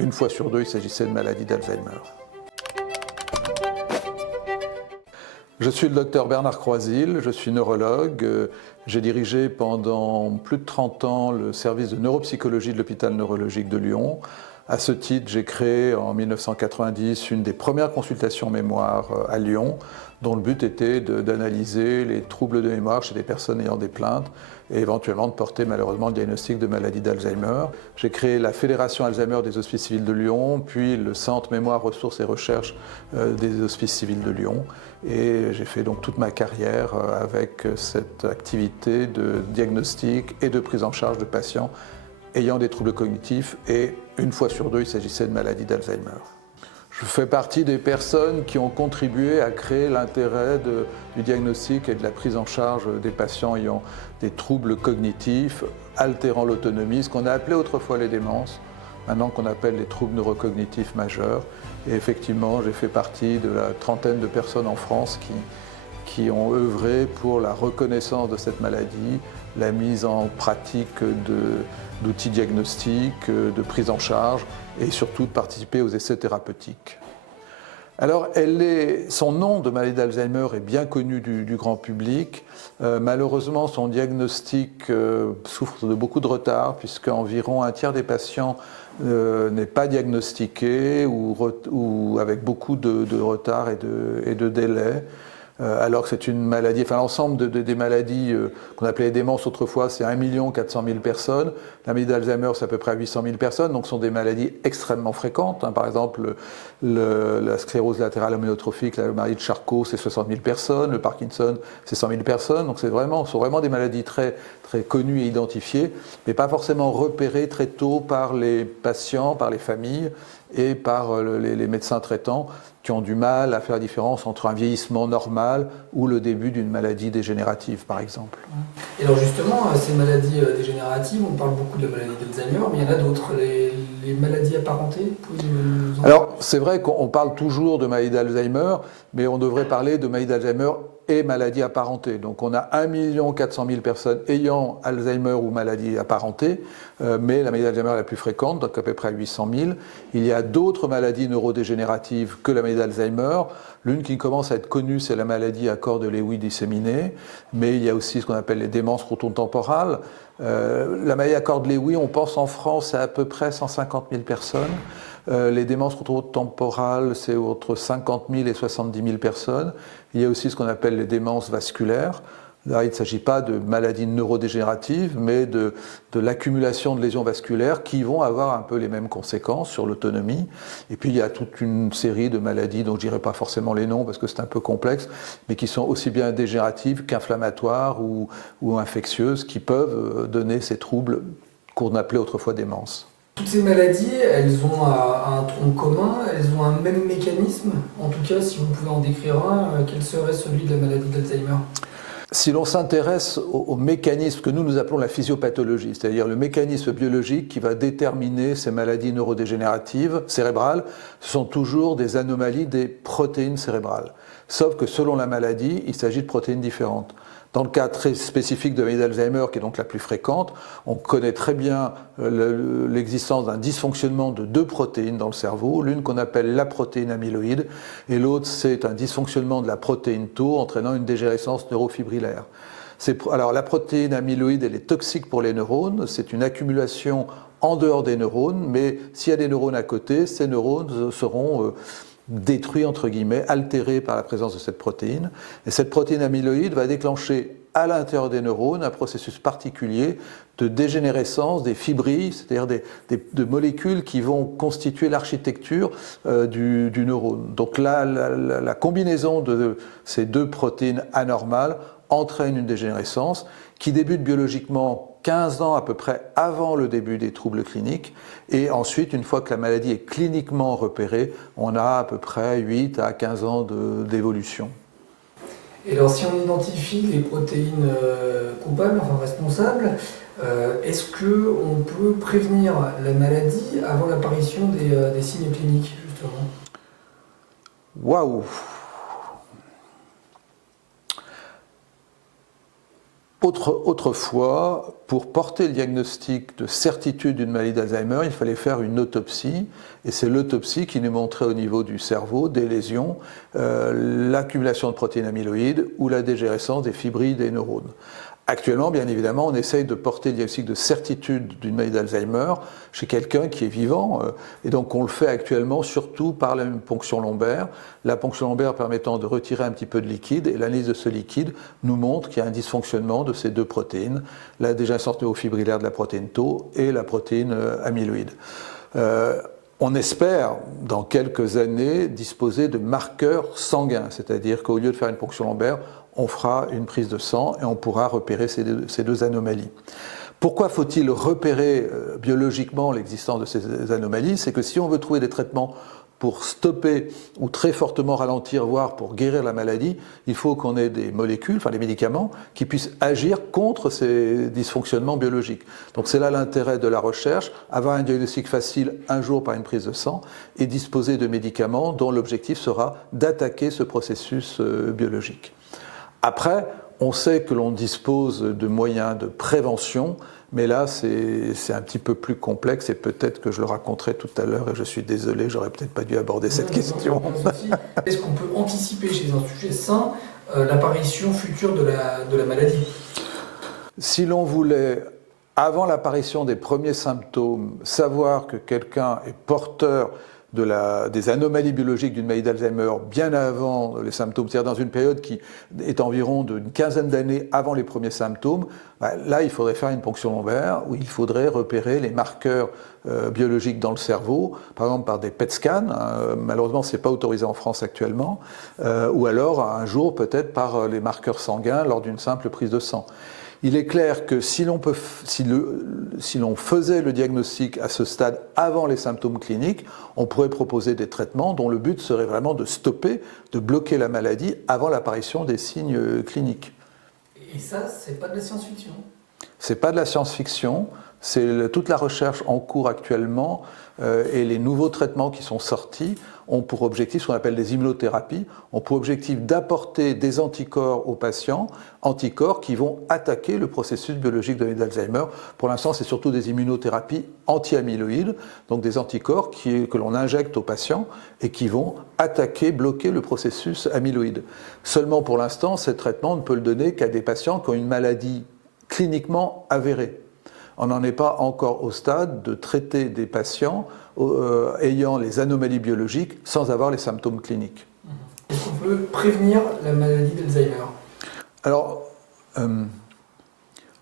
une fois sur deux, il s'agissait de maladie d'Alzheimer. Je suis le docteur Bernard Croisil, je suis neurologue. J'ai dirigé pendant plus de 30 ans le service de neuropsychologie de l'hôpital neurologique de Lyon. À ce titre, j'ai créé en 1990 une des premières consultations mémoire à Lyon, dont le but était d'analyser les troubles de mémoire chez des personnes ayant des plaintes et éventuellement de porter malheureusement le diagnostic de maladie d'Alzheimer. J'ai créé la Fédération Alzheimer des Hospices Civils de Lyon, puis le Centre Mémoire, Ressources et Recherche des Hospices Civils de Lyon. Et j'ai fait donc toute ma carrière avec cette activité de diagnostic et de prise en charge de patients ayant des troubles cognitifs, et une fois sur deux, il s'agissait de maladie d'Alzheimer. Je fais partie des personnes qui ont contribué à créer l'intérêt du diagnostic et de la prise en charge des patients ayant des troubles cognitifs, altérant l'autonomie, ce qu'on a appelé autrefois les démences, maintenant qu'on appelle les troubles neurocognitifs majeurs. Et effectivement, j'ai fait partie de la trentaine de personnes en France qui ont œuvré pour la reconnaissance de cette maladie, la mise en pratique d'outils diagnostiques, de prise en charge et surtout de participer aux essais thérapeutiques. Alors, son nom de maladie d'Alzheimer est bien connu du grand public. Malheureusement, son diagnostic souffre de beaucoup de retard, puisqu'environ un tiers des patients n'est pas diagnostiqué ou avec beaucoup de retard et de délai. Alors que c'est une maladie, enfin l'ensemble des maladies qu'on appelait les démences autrefois, c'est 1 400 000 personnes. La maladie d'Alzheimer, c'est à peu près 800 000 personnes, donc ce sont des maladies extrêmement fréquentes. Par exemple, la sclérose latérale amyotrophique, la maladie de Charcot, c'est 60 000 personnes. Le Parkinson, c'est 100 000 personnes. Donc ce sont vraiment des maladies très, très connues et identifiées, mais pas forcément repérées très tôt par les patients, par les familles et par les médecins traitants, qui ont du mal à faire la différence entre un vieillissement normal ou le début d'une maladie dégénérative, par exemple. Et alors justement, ces maladies dégénératives, on parle beaucoup de la maladie d'Alzheimer, mais il y en a d'autres, les maladies apparentées. Alors, c'est vrai qu'on parle toujours de maladie d'Alzheimer, mais on devrait parler de maladie d'Alzheimer et maladie apparentée. Donc on a 1 400 000 personnes ayant Alzheimer ou maladie apparentée, mais la maladie d'Alzheimer est la plus fréquente, donc à peu près 800 000. Il y a d'autres maladies neurodégénératives que la maladie d'Alzheimer. L'une qui commence à être connue, c'est la maladie à corps de Lewy disséminée, mais il y a aussi ce qu'on appelle les démences frontotemporales. La maladie à corps de Lewy, on pense en France à peu près 150 000 personnes. Les démences frontotemporales, c'est entre 50 000 et 70 000 personnes. Il y a aussi ce qu'on appelle les démences vasculaires. Là, il ne s'agit pas de maladies neurodégénératives, mais de l'accumulation de lésions vasculaires qui vont avoir un peu les mêmes conséquences sur l'autonomie. Et puis, il y a toute une série de maladies dont je ne dirai pas forcément les noms parce que c'est un peu complexe, mais qui sont aussi bien dégénératives qu'inflammatoires ou infectieuses, qui peuvent donner ces troubles qu'on appelait autrefois démence. Toutes ces maladies, elles ont un tronc commun, elles ont un même mécanisme. En tout cas, si vous pouvez en décrire un, quel serait celui de la maladie d'Alzheimer ? Si l'on s'intéresse au mécanisme que nous appelons la physiopathologie, c'est-à-dire le mécanisme biologique qui va déterminer ces maladies neurodégénératives cérébrales, ce sont toujours des anomalies des protéines cérébrales. Sauf que selon la maladie, il s'agit de protéines différentes. Dans le cas très spécifique de la maladie d'Alzheimer, qui est donc la plus fréquente, on connaît très bien l'existence d'un dysfonctionnement de deux protéines dans le cerveau, l'une qu'on appelle la protéine amyloïde, et l'autre c'est un dysfonctionnement de la protéine tau entraînant une dégénérescence neurofibrillaire. Alors la protéine amyloïde, elle est toxique pour les neurones, c'est une accumulation en dehors des neurones, mais s'il y a des neurones à côté, ces neurones seront détruit, entre guillemets, altéré par la présence de cette protéine. Et cette protéine amyloïde va déclencher à l'intérieur des neurones un processus particulier de dégénérescence des fibrilles, c'est-à-dire de molécules qui vont constituer l'architecture du neurone. Donc là, la combinaison de ces deux protéines anormales entraîne une dégénérescence qui débute biologiquement 15 ans à peu près avant le début des troubles cliniques, et ensuite, une fois que la maladie est cliniquement repérée, on a à peu près 8 à 15 ans d'évolution. Et alors, si on identifie les protéines coupables, enfin responsables, est-ce qu'on peut prévenir la maladie avant l'apparition des signes cliniques, justement ? Waouh! Autrefois, pour porter le diagnostic de certitude d'une maladie d'Alzheimer, il fallait faire une autopsie, et c'est l'autopsie qui nous montrait au niveau du cerveau des lésions, l'accumulation de protéines amyloïdes ou la dégénérescence des fibrilles des neurones. Actuellement, bien évidemment, on essaye de porter le diagnostic de certitude d'une maladie d'Alzheimer chez quelqu'un qui est vivant. Et donc, on le fait actuellement surtout par la ponction lombaire. La ponction lombaire permettant de retirer un petit peu de liquide. Et l'analyse de ce liquide nous montre qu'il y a un dysfonctionnement de ces deux protéines, la dégénérescence neurofibrillaire de la protéine tau et la protéine amyloïde. On espère, dans quelques années, disposer de marqueurs sanguins. C'est-à-dire qu'au lieu de faire une ponction lombaire, on fera une prise de sang et on pourra repérer ces deux anomalies. Pourquoi faut-il repérer biologiquement l'existence de ces anomalies? C'est que si on veut trouver des traitements pour stopper ou très fortement ralentir, voire pour guérir la maladie, il faut qu'on ait des molécules, enfin des médicaments, qui puissent agir contre ces dysfonctionnements biologiques. Donc c'est là l'intérêt de la recherche, avoir un diagnostic facile un jour par une prise de sang et disposer de médicaments dont l'objectif sera d'attaquer ce processus biologique. Après, on sait que l'on dispose de moyens de prévention, mais là, c'est un petit peu plus complexe et peut-être que je le raconterai tout à l'heure et je suis désolé, j'aurais peut-être pas dû aborder cette question. Est-ce qu'on peut anticiper chez un sujet sain l'apparition future de la maladie? Si l'on voulait, avant l'apparition des premiers symptômes, savoir que quelqu'un est porteur des anomalies biologiques d'une maladie d'Alzheimer bien avant les symptômes, c'est-à-dire dans une période qui est environ d'une quinzaine d'années avant les premiers symptômes, là il faudrait faire une ponction lombaire où il faudrait repérer les marqueurs biologiques dans le cerveau, par exemple par des PET scans, malheureusement ce n'est pas autorisé en France actuellement, ou alors un jour peut-être par les marqueurs sanguins lors d'une simple prise de sang. Il est clair que si l'on faisait le diagnostic à ce stade avant les symptômes cliniques, on pourrait proposer des traitements dont le but serait vraiment de stopper, de bloquer la maladie avant l'apparition des signes cliniques. Et ça, c'est pas de la science-fiction? C'est pas de la science-fiction, c'est toute la recherche en cours actuellement et les nouveaux traitements qui sont sortis ont pour objectif ce qu'on appelle des immunothérapies, ont pour objectif d'apporter des anticorps aux patients, anticorps qui vont attaquer le processus biologique de l'Alzheimer. Pour l'instant, c'est surtout des immunothérapies anti-amyloïdes, donc des anticorps que l'on injecte aux patients et qui vont attaquer, bloquer le processus amyloïde. Seulement pour l'instant, ce traitement ne peut le donner qu'à des patients qui ont une maladie cliniquement avérée. On n'en est pas encore au stade de traiter des patients ayant les anomalies biologiques sans avoir les symptômes cliniques. Est-ce qu'on peut prévenir la maladie d'Alzheimer? Alors,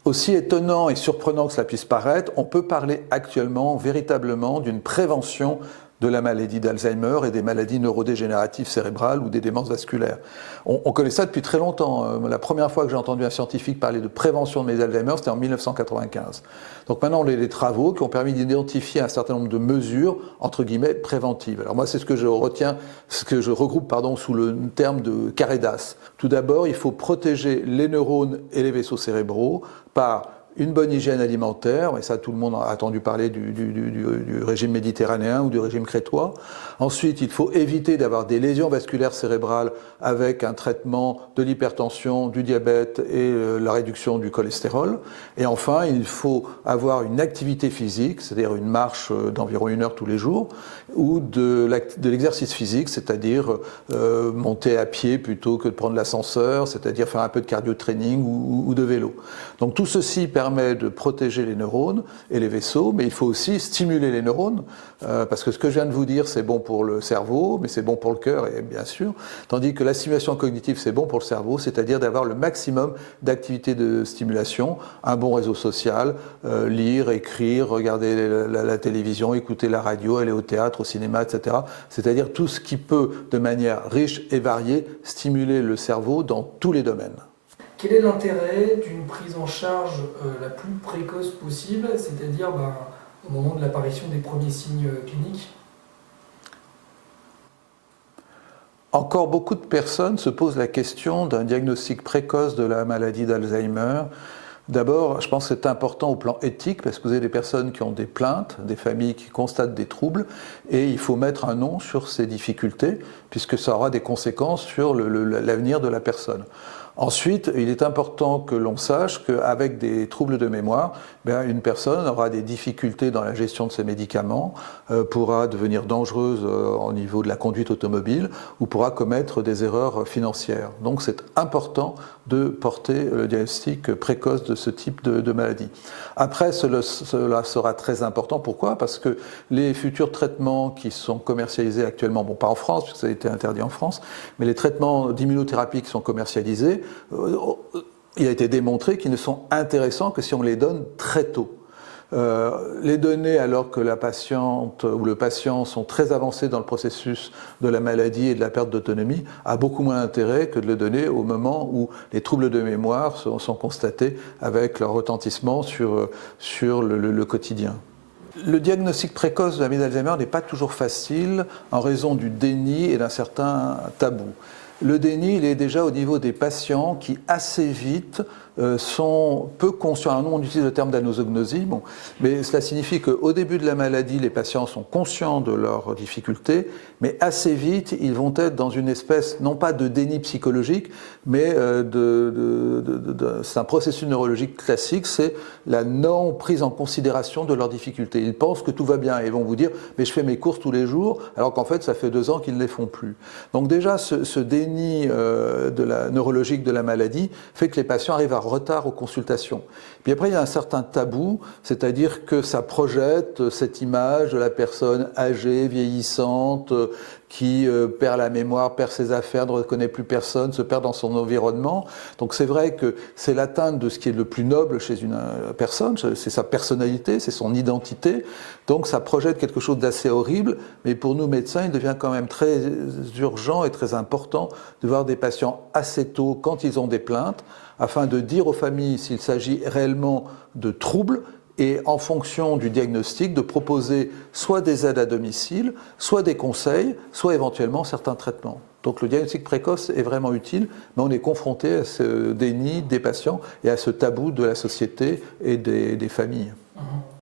aussi étonnant et surprenant que cela puisse paraître, on peut parler actuellement véritablement d'une prévention de la maladie d'Alzheimer et des maladies neurodégénératives cérébrales ou des démences vasculaires. On connaît ça depuis très longtemps. La première fois que j'ai entendu un scientifique parler de prévention de maladie d'Alzheimer, c'était en 1995. Donc maintenant, on a des travaux qui ont permis d'identifier un certain nombre de mesures, entre guillemets, préventives. Alors moi, c'est ce que je retiens, ce que je regroupe sous le terme de CAREDAS. Tout d'abord, il faut protéger les neurones et les vaisseaux cérébraux par une bonne hygiène alimentaire, et ça tout le monde a entendu parler du régime méditerranéen ou du régime crétois. Ensuite, il faut éviter d'avoir des lésions vasculaires cérébrales avec un traitement de l'hypertension, du diabète et la réduction du cholestérol. Et enfin, il faut avoir une activité physique, c'est-à-dire une marche d'environ 1 heure tous les jours, ou de l'exercice physique, c'est-à-dire monter à pied plutôt que de prendre l'ascenseur, c'est-à-dire faire un peu de cardio-training ou de vélo. Donc tout ceci permet de protéger les neurones et les vaisseaux, mais il faut aussi stimuler les neurones, parce que ce que je viens de vous dire, c'est bon pour le cerveau, mais c'est bon pour le cœur, et bien sûr, tandis que la stimulation cognitive, c'est bon pour le cerveau, c'est-à-dire d'avoir le maximum d'activités de stimulation, un bon réseau social, lire, écrire, regarder la télévision, écouter la radio, aller au théâtre, au cinéma, etc. C'est-à-dire tout ce qui peut, de manière riche et variée, stimuler le cerveau dans tous les domaines. Quel est l'intérêt d'une prise en charge la plus précoce possible, c'est-à-dire au moment de l'apparition des premiers signes cliniques? Encore beaucoup de personnes se posent la question d'un diagnostic précoce de la maladie d'Alzheimer. D'abord, je pense que c'est important au plan éthique parce que vous avez des personnes qui ont des plaintes, des familles qui constatent des troubles et il faut mettre un nom sur ces difficultés puisque ça aura des conséquences sur l'avenir de la personne. Ensuite, il est important que l'on sache qu'avec des troubles de mémoire, une personne aura des difficultés dans la gestion de ses médicaments, pourra devenir dangereuse au niveau de la conduite automobile ou pourra commettre des erreurs financières. Donc c'est important de porter le diagnostic précoce de ce type de maladie. Après, cela sera très important. Pourquoi? Parce que les futurs traitements qui sont commercialisés actuellement, bon pas en France, puisque ça a été interdit en France, mais les traitements d'immunothérapie qui sont commercialisés, il a été démontré qu'ils ne sont intéressants que si on les donne très tôt. Les donner alors que la patiente ou le patient sont très avancés dans le processus de la maladie et de la perte d'autonomie a beaucoup moins d'intérêt que de le donner au moment où les troubles de mémoire sont constatés avec leur retentissement sur le quotidien. Le diagnostic précoce de la maladie d'Alzheimer n'est pas toujours facile en raison du déni et d'un certain tabou. Le déni, il est déjà au niveau des patients qui assez vite sont peu conscients. Alors nous, on utilise le terme d'anosognosie, bon, mais cela signifie qu'au début de la maladie, les patients sont conscients de leurs difficultés, mais assez vite, ils vont être dans une espèce, non pas de déni psychologique, mais c'est un processus neurologique classique, c'est la non prise en considération de leurs difficultés. Ils pensent que tout va bien et ils vont vous dire « mais je fais mes courses tous les jours », alors qu'en fait, ça fait 2 ans qu'ils ne les font plus. Donc déjà, ce déni neurologique de la maladie fait que les patients arrivent à retard aux consultations. Puis après, il y a un certain tabou, c'est-à-dire que ça projette cette image de la personne âgée, vieillissante, qui perd la mémoire, perd ses affaires, ne reconnaît plus personne, se perd dans son environnement. Donc c'est vrai que c'est l'atteinte de ce qui est le plus noble chez une personne, c'est sa personnalité, c'est son identité. Donc ça projette quelque chose d'assez horrible, mais pour nous médecins, il devient quand même très urgent et très important de voir des patients assez tôt quand ils ont des plaintes, afin de dire aux familles s'il s'agit réellement de troubles et en fonction du diagnostic, de proposer soit des aides à domicile, soit des conseils, soit éventuellement certains traitements. Donc le diagnostic précoce est vraiment utile, mais on est confronté à ce déni des patients et à ce tabou de la société et des familles.